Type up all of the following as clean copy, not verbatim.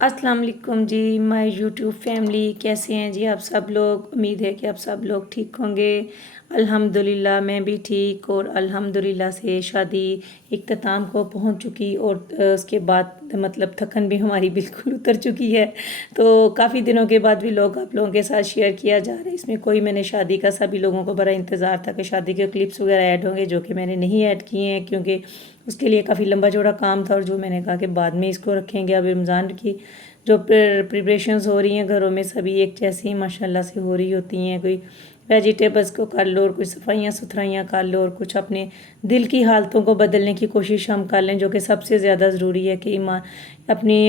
अस्सलाम वालेकुम जी। My YouTube family कैसे हैं जी आप सब लोग। उम्मीद है कि आप सब लोग ठीक होंगे। अल्हम्दुलिल्लाह मैं भी ठीक, और अल्हम्दुलिल्लाह से शादी इख्तिताम को पहुंच चुकी, और उसके बाद मतलब थकन भी हमारी बिल्कुल उतर चुकी है। तो काफ़ी दिनों के बाद भी लोग आप लोगों के साथ शेयर किया जा रहा है। इसमें कोई मैंने शादी का सभी लोगों को बड़ा इंतज़ार था कि शादी के क्लिप्स वगैरह ऐड होंगे, जो कि मैंने नहीं ऐड किए हैं क्योंकि उसके लिए काफ़ी लंबा चौड़ा काम था, और जो मैंने कहा कि बाद में इसको रखेंगे। अब रमज़ान की जो प्रिपरेशंस हो रही हैं घरों में सभी एक जैसी ही माशाल्लाह से हो रही होती हैं। कोई वेजिटेबल्स को कर लो, और कुछ सफाइयाँ सुथराइयाँ कर लो, और कुछ अपने दिल की हालतों को बदलने की कोशिश हम कर लें, जो कि सबसे ज़्यादा ज़रूरी है कि ईमान अपनी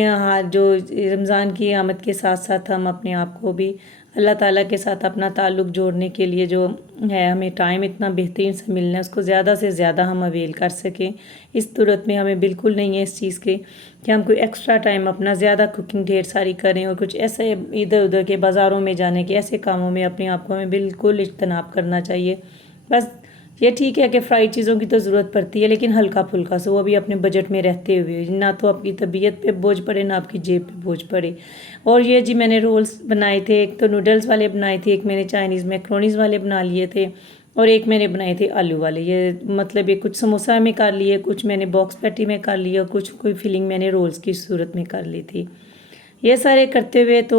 जो रमज़ान की आमद के साथ साथ हम अपने आप को भी अल्लाह ताला के साथ अपना ताल्लुक़ जोड़ने के लिए जो है हमें टाइम इतना बेहतरीन से मिलना है, उसको ज़्यादा से ज़्यादा हम अवेल कर सकें। इस सूरत में हमें बिल्कुल नहीं है इस चीज़ के कि हम कोई एक्स्ट्रा टाइम अपना ज़्यादा कुकिंग ढेर सारी करें, और कुछ ऐसे इधर उधर के बाज़ारों में जाने के ऐसे कामों में अपने आप को हमें बिल्कुल इज्तनाब करना चाहिए। बस ये ठीक है कि फ्राइड चीज़ों की तो ज़रूरत पड़ती है, लेकिन हल्का फुल्का से, वो भी अपने बजट में रहते हुए, ना तो आपकी तबीयत पे बोझ पड़े ना आपकी जेब पे बोझ पड़े। और ये जी मैंने रोल्स बनाए थे, एक तो नूडल्स वाले बनाए थे, एक मैंने चाइनीज़ मैक्रोनीज़ वाले बना लिए थे, और एक मैंने बनाए थे आलू वाले। ये मतलब ये कुछ समोसा में कर लिए, कुछ मैंने बॉक्स पैटी में कर लिया, और कुछ कोई फिलिंग मैंने रोल्स की सूरत में कर ली थी। ये सारे करते हुए तो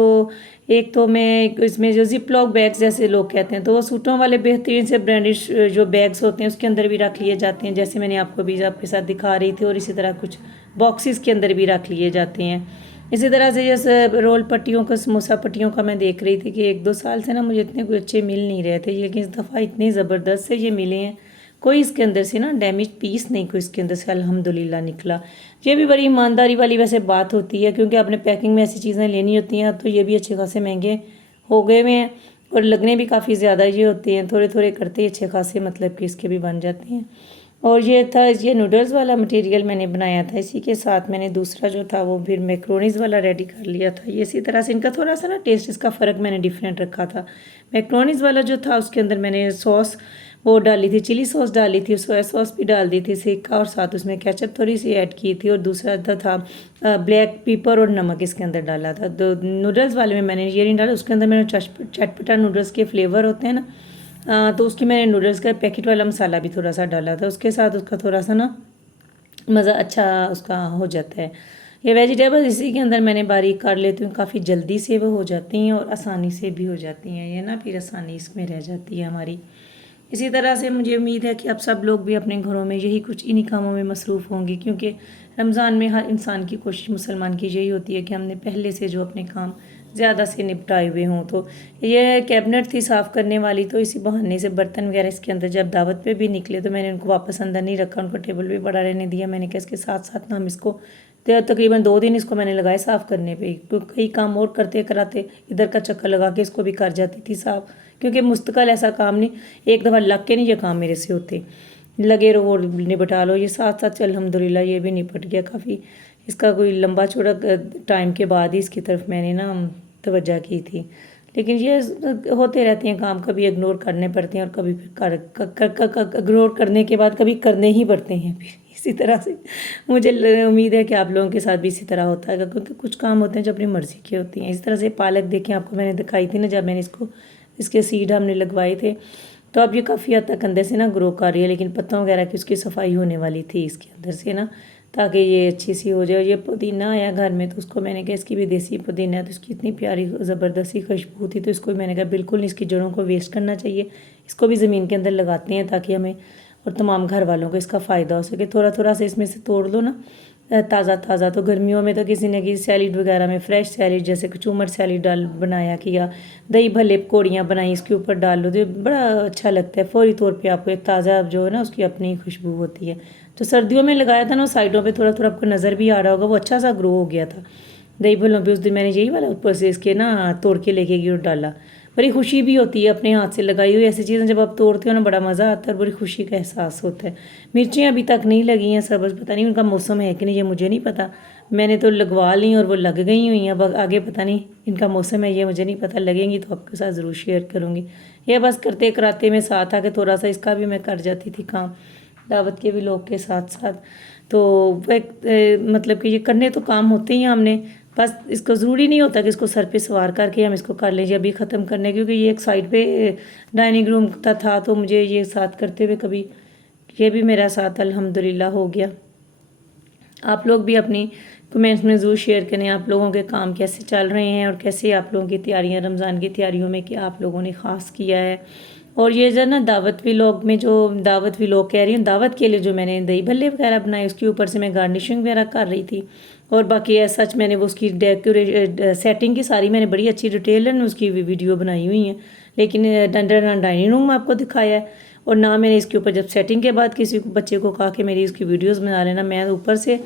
एक तो मैं इसमें जो जिप लॉक बैग्स जैसे लोग कहते हैं, तो वो सूटों वाले बेहतरीन से ब्रांडिश जो बैग्स होते हैं उसके अंदर भी रख लिए जाते हैं, जैसे मैंने आपको अभी आपके साथ दिखा रही थी। और इसी तरह कुछ बॉक्सेस के अंदर भी रख लिए जाते हैं। इसी तरह से जैसे रोल पट्टियों का, समोसा पट्टियों का मैं देख रही थी कि 1-2 साल से ना मुझे इतने कोई अच्छे मिल नहीं रहे थे, लेकिन इस दफ़ा इतने ज़बरदस्त से ये मिले हैं। कोई इसके अंदर से ना डैमेज पीस नहीं कोई इसके अंदर से अल्हम्दुलिल्लाह निकला। ये भी बड़ी ईमानदारी वाली वैसे बात होती है, क्योंकि आपने पैकिंग में ऐसी चीज़ें लेनी होती हैं। अब तो ये भी अच्छे खासे महंगे हो गए हुए हैं, और लगने भी काफ़ी ज़्यादा ये होते हैं। थोड़े थोड़े करते ही अच्छे खासे मतलब कि इसके भी बन जाते हैं। और ये था, ये नूडल्स वाला मटेरियल मैंने बनाया था। इसी के साथ मैंने दूसरा जो था वो फिर मैक्रोनीज़ वाला रेडी कर लिया था। ये इसी तरह से इनका थोड़ा सा ना टेस्ट, इसका फ़र्क मैंने डिफरेंट रखा था। मैक्रोनीज़ वाला जो था उसके अंदर मैंने सॉस वो डाली थी, चिली सॉस डाली थी, सोया सॉस भी डाल दी थी सिरका, और साथ उसमें केचप थोड़ी सी ऐड की थी, और दूसरा था ब्लैक पेपर और नमक इसके अंदर डाला था। तो नूडल्स वाले में मैंने ये नहीं डाला, उसके अंदर मैंने चटपटा नूडल्स के फ्लेवर होते हैं ना, तो उसकी मैंने नूडल्स का पैकेट वाला मसाला भी थोड़ा सा डाला था उसके साथ। उसका थोड़ा सा ना मज़ा अच्छा उसका हो जाता है। ये वेजिटेबल इसी के अंदर मैंने बारीक काट लेती हूँ, काफ़ी जल्दी से वो हो जाती हैं और आसानी से भी हो जाती हैं। ये ना फिर आसानी इसमें रह जाती है हमारी। इसी तरह से मुझे उम्मीद है कि आप सब लोग भी अपने घरों में यही कुछ इन्हीं कामों में मसरूफ़ होंगी, क्योंकि रमज़ान में हर इंसान की कोशिश, मुसलमान की यही होती है कि हमने पहले से जो अपने काम ज़्यादा से निपटाए हुए हों। तो ये कैबिनेट थी साफ़ करने वाली, तो इसी बहाने से बर्तन वगैरह इसके अंदर जब दावत पे भी निकले तो मैंने उनको वापस अंदर नहीं रखा, उनको टेबल पे पड़ा रहने दिया। मैंने कहा इसके साथ साथ ना हम इसको तकरीबन 2 दिन इसको मैंने लगाए साफ़ करने पे, तो कई काम और करते कराते इधर का चक्कर लगा के इसको भी कर जाती थी साफ़, क्योंकि मुस्तकिल ऐसा काम नहीं, एक दफ़ा लग के नहीं ये काम मेरे से होते। लगे रहो और निपटा लो, ये साथ साथ अल्हम्दुलिल्लाह ये भी निपट गया काफ़ी। इसका कोई लंबा चौड़ा टाइम के बाद ही इसकी तरफ मैंने ना तवज्जो की थी। लेकिन ये होते रहते हैं काम, कभी इग्नोर करने पड़ते हैं, और कभी फिर इग्नोर करने के बाद कभी करने ही पड़ते हैं फिर। इसी तरह से मुझे उम्मीद है कि आप लोगों के साथ भी इसी तरह होता है, क्योंकि कुछ काम होते हैं जो अपनी मर्ज़ी के होती हैं। इस तरह से पालक देखें, आपको मैंने दिखाई थी ना जब मैंने इसको, इसके सीड हमने लगवाए थे, तो अब ये काफ़ी हद तक अंदर से ना ग्रो कर रही है, लेकिन पत्तों वगैरह की उसकी सफाई होने वाली थी इसके अंदर से ना, ताकि ये अच्छी सी हो जाए। ये पुदीना आया घर में, तो उसको मैंने कहा इसकी भी देसी पुदीना है, तो इसकी इतनी प्यारी ज़बरदस्ती खुशबू थी, तो इसको मैंने कहा बिल्कुल नहीं इसकी जड़ों को वेस्ट करना चाहिए, इसको भी ज़मीन के अंदर लगाते हैं ताकि हमें और तमाम घर वालों को इसका फ़ायदा हो सके। थोड़ा थोड़ा सा इसमें से तोड़ लो ना, ताज़ा ताज़ा। तो गर्मियों में तो किसी ने की सैलिड वगैरह में, फ्रेश सैलिड जैसे कचूमर सैलिड डाल बनाया किया, दही भल्ले पकौड़ियाँ बनाई, इसके ऊपर डाल लो तो बड़ा अच्छा लगता है। फौरी तौर पे आपको एक ताज़ा जो है ना उसकी अपनी खुशबू होती है। तो सर्दियों में लगाया था ना, साइडों पे थोड़ा थोड़ा आपको नज़र भी आ रहा होगा, वो अच्छा सा ग्रो हो गया था। दही भल्लों पे उस दिन मैंने यही वाला ऊपर से इसके ना तोड़ के लेके गई और डाला। बड़ी खुशी भी होती है अपने हाथ से लगाई हुई ऐसी चीज़ें, जब आप तोड़ते हो ना बड़ा मज़ा आता है और बड़ी खुशी का एहसास होता है। मिर्चें अभी तक नहीं लगी हैं सब्ज़, पता नहीं उनका मौसम है कि नहीं, ये मुझे नहीं पता। मैंने तो लगवा ली और वो लग गई हुई हैं, अब आगे पता नहीं इनका मौसम है, ये मुझे नहीं पता। लगेंगी तो आपके साथ ज़रूर शेयर करूँगी। ये बस करते कराते में साथ आके थोड़ा सा इसका भी मैं कर जाती थी काम, दावत के भी लोग के साथ साथ। तो वो एक मतलब कि ये करने तो काम होते ही हैं हमने, बस इसको ज़रूरी नहीं होता कि इसको सर पे सवार करके हम इसको कर लें अभी ख़त्म करने, क्योंकि ये एक साइड पे डाइनिंग रूम था तो मुझे ये साथ करते हुए कभी ये भी मेरा साथ अल्हम्दुलिल्लाह हो गया। आप लोग भी अपनी कमेंट्स में ज़रूर शेयर करें आप लोगों के काम कैसे चल रहे हैं और कैसे आप लोगों की तैयारियां, रमज़ान की तैयारियों में क्या आप लोगों ने ख़ास किया है। और ये जो ना दावत व्लॉग में, जो दावत व्लॉग कह रही हूँ, दावत के लिए जो मैंने दही भल्ले वगैरह बनाए उसके ऊपर से मैं गार्निशिंग वगैरह कर रही थी। और बाकी सच मैंने वो उसकी सेटिंग की सारी मैंने बड़ी अच्छी डिटेल है उसकी वीडियो बनाई हुई है, लेकिन अंडर डाइनिंग रूम आपको दिखाया है और ना मैंने इसके ऊपर जब सेटिंग के बाद किसी को बच्चे को कहा कि मेरी इसकी वीडियोस बना लेना। मैं ऊपर से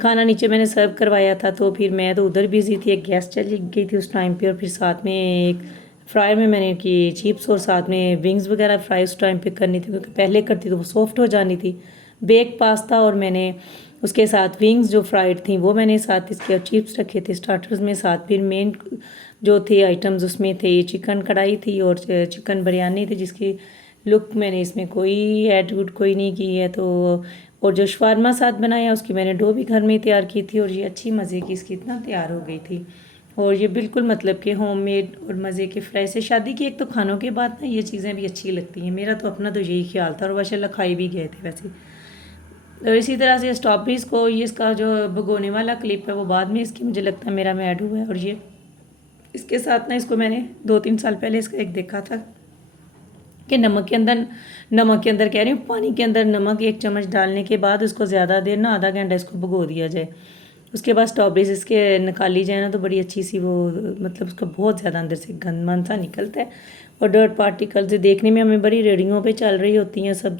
खाना नीचे मैंने सर्व करवाया था तो फिर मैं तो उधर बिजी थी, एक गेस्ट चली गई थी उस टाइम पे, और फिर साथ में एक फ्राई में मैंने की चिप्स और साथ में विंग्स वगैरह फ्राई उस टाइम पे करनी थी, क्योंकि पहले करती तो वो सॉफ्ट हो जानी थी। बेक पास्ता और मैंने उसके साथ विंग्स जो फ्राइड थी वो मैंने साथ इसके चिप्स रखे थे स्टार्टर्स में, साथ फिर मेन जो थे आइटम्स उसमें थे चिकन कढ़ाई थी और चिकन बिरयानी थी, जिसकी लुक मैंने इसमें कोई ऐड वुड कोई नहीं की है। तो और जो शवारमा साथ बनाया उसकी मैंने डो भी घर में तैयार की थी और ये अच्छी मज़े की इसकी इतना तैयार हो गई थी। और ये बिल्कुल मतलब कि होममेड और मज़े के फ्राई से शादी की एक तो खानों के बाद ना ये चीज़ें भी अच्छी लगती हैं। मेरा तो अपना तो यही ख्याल था और माशाल्लाह खाई भी गए थे वैसे। और इसी तरह से स्ट्रॉबेरीज़ को, ये इसका जो भगोने वाला क्लिप है वो बाद में इसकी मुझे लगता है मेरा में ऐड हुआ है। और ये इसके साथ ना इसको मैंने 2-3 साल पहले इसका एक देखा था कि नमक के अंदर कह रही हूँ, पानी के अंदर नमक 1 चम्मच डालने के बाद उसको ज़्यादा देर ना आधा घंटा इसको भिगो दिया जाए। उसके बाद स्ट्रॉबेरीज इसके निकाली जाए ना तो बड़ी अच्छी सी वो, मतलब उसका बहुत ज़्यादा अंदर से गंद मन सा निकलता है। और डर्ट पार्टिकल से देखने में हमें बड़ी रेडियों पे चल रही होती हैं सब,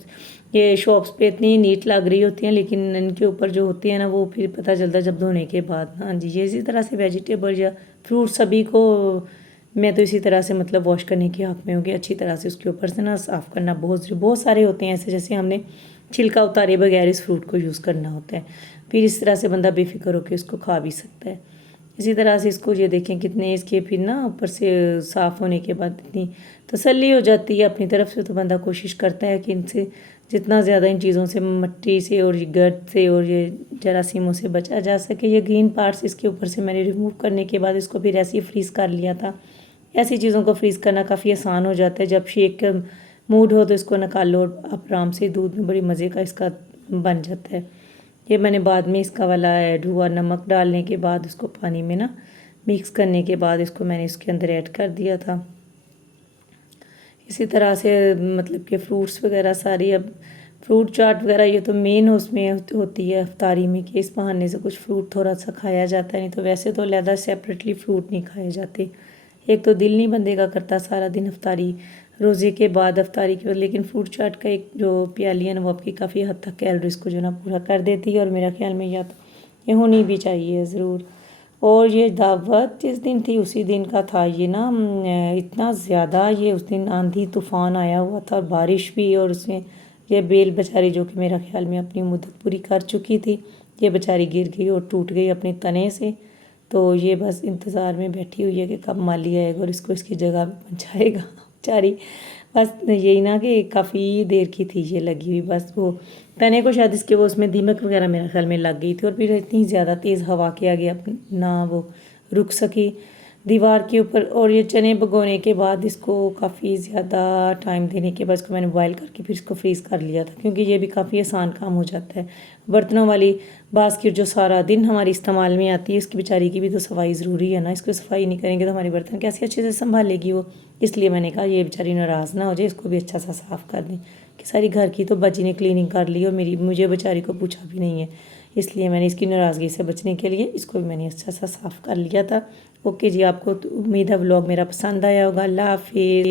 ये शॉप्स पे इतनी नीट लग रही होती हैं, लेकिन इनके ऊपर जो होती है ना वो फिर पता चलता है जब धोने के बाद। हाँ जी, ये इसी तरह से वेजिटेबल या फ्रूट सभी को मैं तो इसी तरह से मतलब वॉश करने के हक़ में हूँ कि अच्छी तरह से उसके ऊपर से ना साफ़ करना। बहुत सारे होते हैं ऐसे, जैसे हमने छिलका उतारे बगैर इस फ्रूट को यूज़ करना होता है, फिर इस तरह से बंदा बेफिक्र होकर इसको खा भी सकता है। इसी तरह से इसको ये देखें कितने इसके फिर ना ऊपर से साफ़ होने के बाद इतनी तसल्ली हो जाती है अपनी तरफ से। तो बंदा कोशिश करता है कि इनसे जितना ज़्यादा इन चीज़ों से, मिट्टी से और ये गर्द से और ये जरासीमों से बचा जा सके। ये ग्रीन पार्ट्स इसके ऊपर से मैंने रिमूव करने के बाद इसको फिर ऐसे ही फ्रीज़ कर लिया था। ऐसी चीज़ों को फ्रीज़ करना काफ़ी आसान हो जाता है। जब शेक का मूड हो तो इसको निकाल लो और आप आराम से दूध में बड़ी मज़े का इसका बन जाता है। ये मैंने बाद में इसका वाला ऐड हुआ, नमक डालने के बाद उसको पानी में ना मिक्स करने के बाद इसको मैंने इसके अंदर ऐड कर दिया था। इसी तरह से मतलब कि फ्रूट्स वगैरह सारी, अब फ्रूट चाट वगैरह ये तो मेन उसमें होती है इफ्तारी में कि इस बहाने से कुछ फ्रूट थोड़ा सा खाया जाता है, नहीं तो वैसे तो अलहदा सेपरेटली फ्रूट नहीं खाए जाते। एक तो दिल नहीं बंदे का करता सारा दिन इफ्तारी, रोज़े के बाद इफ्तारी के बाद, लेकिन फ्रूट चाट का एक जो प्याली है ना वो आपकी काफ़ी हद तक कैलोरीज़ को जो ना पूरा कर देती है। और मेरा ख्याल में या तो ये होनी भी चाहिए ज़रूर। और ये दावत जिस दिन थी उसी दिन का था ये ना, इतना ज़्यादा ये उस दिन आंधी तूफ़ान आया हुआ था और बारिश भी, और उसमें ये बेल बेचारी जो कि मेरा ख्याल में अपनी मुद्दत पूरी कर चुकी थी, ये बेचारी गिर गई और टूट गई अपने तने से। तो ये बस इंतज़ार में बैठी हुई है कि कब माली आएगा और इसको इसकी जगह पे पहुँचाएगा बेचारी। बस यही ना कि काफ़ी देर की थी ये लगी हुई, बस वो तने को शायद इसके वो उसमें दीमक वगैरह मेरे ख्याल में लग गई थी और फिर इतनी ज़्यादा तेज़ हवा के आगे ना वो रुक सकी दीवार के ऊपर। और ये चने भगोने के बाद इसको काफ़ी ज़्यादा टाइम देने के बाद इसको मैंने बॉयल करके फिर इसको फ्रीज़ कर लिया था, क्योंकि ये भी काफ़ी आसान काम हो जाता है। बर्तनों वाली बास्केट जो सारा दिन हमारी इस्तेमाल में आती है, इसकी बेचारी की भी तो सफाई ज़रूरी है ना, इसको सफाई नहीं करेंगे तो हमारी बर्तन कैसे अच्छे से संभालेगी वो। इसलिए मैंने कहा ये बेचारी नाराज़ ना हो जाए, इसको भी अच्छा सा साफ़ कर दें कि सारी घर की तो बच्ची ने क्लीनिंग कर ली और मुझे बेचारी को पूछा भी नहीं है। इसलिए मैंने इसकी नाराज़गी से बचने के लिए इसको भी मैंने अच्छा सा साफ़ कर लिया था। ओके जी, आपको तो उम्मीद है व्लॉग मेरा पसंद आया होगा। अल्लाह हाफिज़।